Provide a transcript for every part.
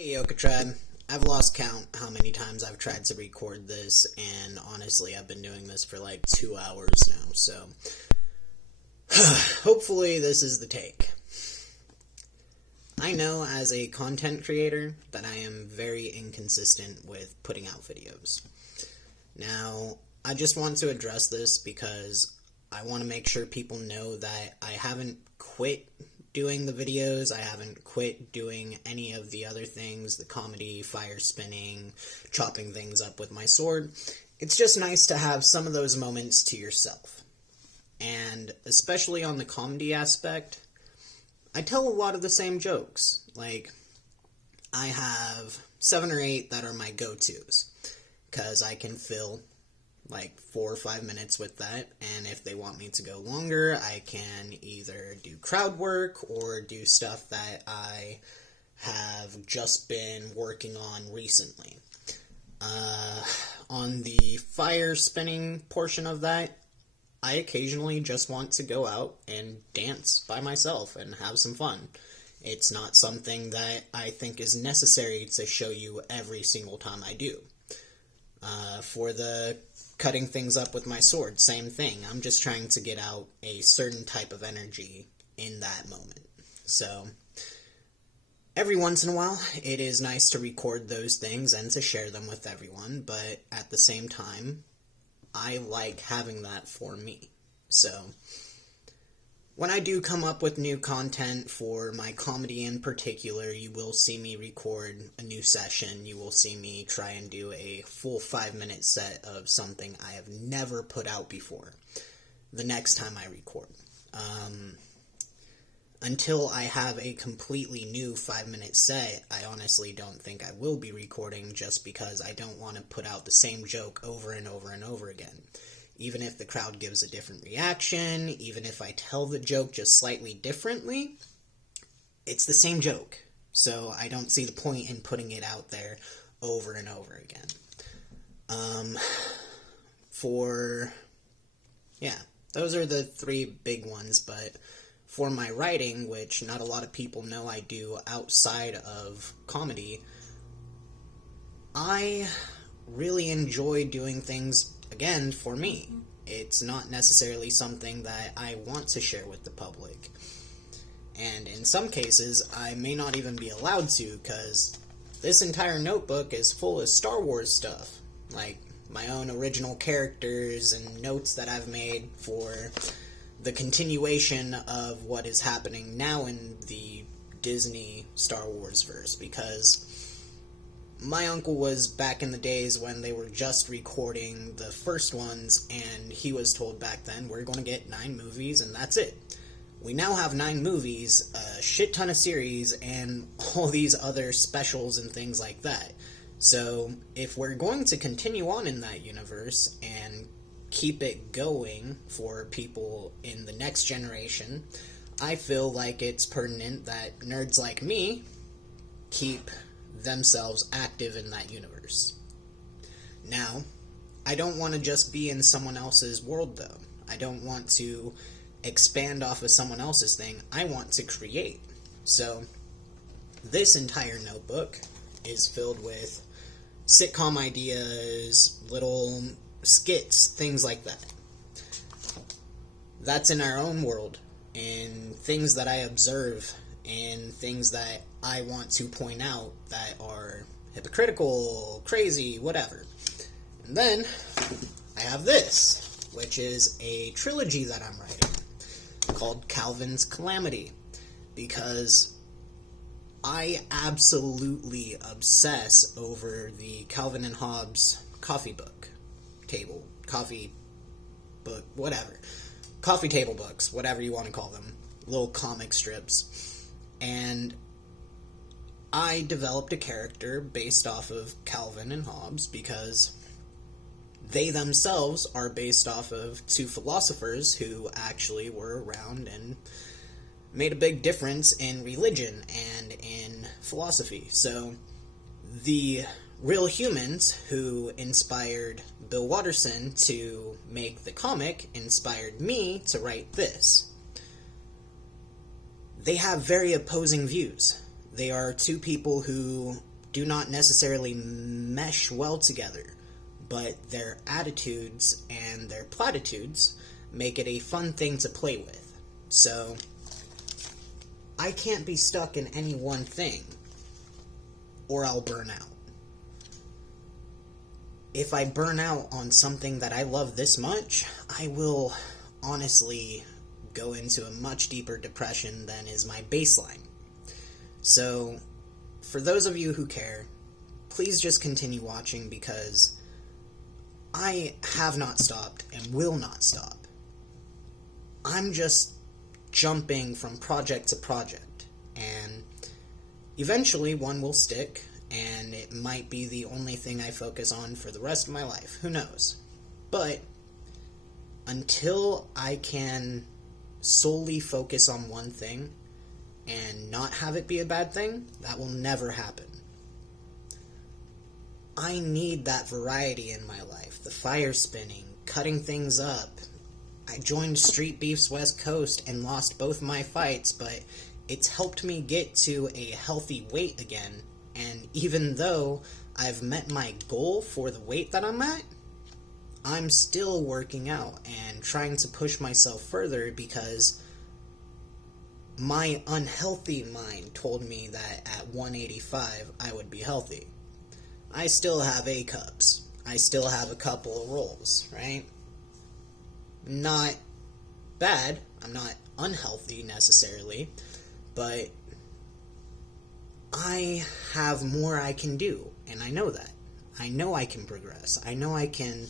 Hey Yokatrad, I've lost count how many times I've tried to record this, and honestly I've been doing this for like 2 hours now, so hopefully this is the take. I know as a content creator that I am very inconsistent with putting out videos. Now, I just want to address this because I want to make sure people know that I haven't quit doing the videos, I haven't quit doing any of the other things, the comedy, fire spinning, chopping things up with my sword. It's just nice to have some of those moments to yourself. And especially on the comedy aspect, I tell a lot of the same jokes. Like, I have 7 or 8 that are my go-tos, because I can fill like 4 or 5 minutes with that, and if they want me to go longer, I can either do crowd work or do stuff that I have just been working on recently. On the fire spinning portion of that, I occasionally just want to go out and dance by myself and have some fun. It's not something that I think is necessary to show you every single time I do. For the cutting things up with my sword, same thing. I'm just trying to get out a certain type of energy in that moment. So, every once in a while, it is nice to record those things and to share them with everyone, but at the same time, I like having that for me. So, when I do come up with new content for my comedy in particular, you will see me record a new session. You will see me try and do a full 5-minute set of something I have never put out before the next time I record. Until I have a completely new 5-minute set, I honestly don't think I will be recording, just because I don't want to put out the same joke over and over and over again. Even if the crowd gives a different reaction, even if I tell the joke just slightly differently, it's the same joke. So I don't see the point in putting it out there over and over again. Those are the 3 big ones, but for my writing, which not a lot of people know I do outside of comedy, I really enjoy doing things, again, for me. It's not necessarily something that I want to share with the public. And in some cases, I may not even be allowed to, because this entire notebook is full of Star Wars stuff. Like, my own original characters and notes that I've made for the continuation of what is happening now in the Disney Star Wars verse, because my uncle was back in the days when they were just recording the first ones, and he was told back then, we're going to get 9 movies, and that's it. We now have 9 movies, a shit ton of series, and all these other specials and things like that. So, if we're going to continue on in that universe, and keep it going for people in the next generation, I feel like it's pertinent that nerds like me keep themselves active in that universe. Now, I don't want to just be in someone else's world, though. I don't want to expand off of someone else's thing. I want to create. So, this entire notebook is filled with sitcom ideas, little skits, things like that. That's in our own world, and things that I observe, and things that I want to point out that are hypocritical, crazy, whatever. And then, I have this, which is a trilogy that I'm writing, called Calvin's Calamity, because I absolutely obsess over the Calvin and Hobbes coffee table books, whatever you want to call them, little comic strips, and I developed a character based off of Calvin and Hobbes because they themselves are based off of 2 philosophers who actually were around and made a big difference in religion and in philosophy. So, the real humans who inspired Bill Watterson to make the comic inspired me to write this. They have very opposing views. They are two people who do not necessarily mesh well together, but their attitudes and their platitudes make it a fun thing to play with. So, I can't be stuck in any one thing, or I'll burn out. If I burn out on something that I love this much, I will honestly go into a much deeper depression than is my baseline. So, for those of you who care, please just continue watching because I have not stopped and will not stop. I'm just jumping from project to project, and eventually one will stick, and it might be the only thing I focus on for the rest of my life. Who knows? But until I can solely focus on one thing and not have it be a bad thing, that will never happen. I need that variety in my life. The fire spinning, cutting things up. I joined Street Beef's West Coast and lost both my fights, but it's helped me get to a healthy weight again. And even though I've met my goal for the weight that I'm at, I'm still working out and trying to push myself further because my unhealthy mind told me that at 185 I would be healthy. I still have A cups. I still have a couple of rolls, right? Not bad. I'm not unhealthy necessarily, but I have more I can do, and I know that. I know I can progress. I know I can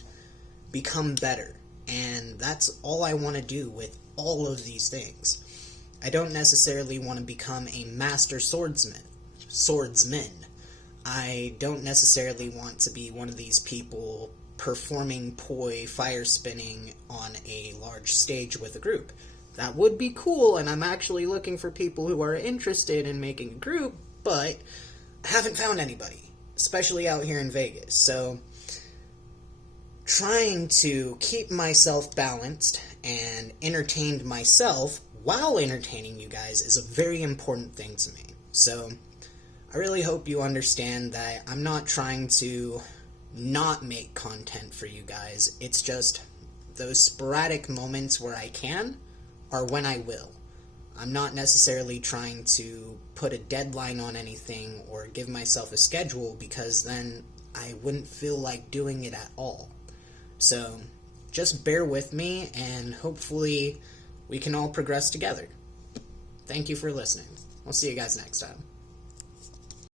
become better, and that's all I want to do with all of these things. I don't necessarily want to become a master swordsman. I don't necessarily want to be one of these people performing poi fire spinning on a large stage with a group. That would be cool, and I'm actually looking for people who are interested in making a group, but I haven't found anybody, especially out here in Vegas. So, trying to keep myself balanced and entertained myself while entertaining you guys is a very important thing to me. So, I really hope you understand that I'm not trying to not make content for you guys. It's just those sporadic moments where I can are when I will. I'm not necessarily trying to put a deadline on anything or give myself a schedule because then I wouldn't feel like doing it at all. So, just bear with me and hopefully we can all progress together. Thank you for listening. I'll see you guys next time.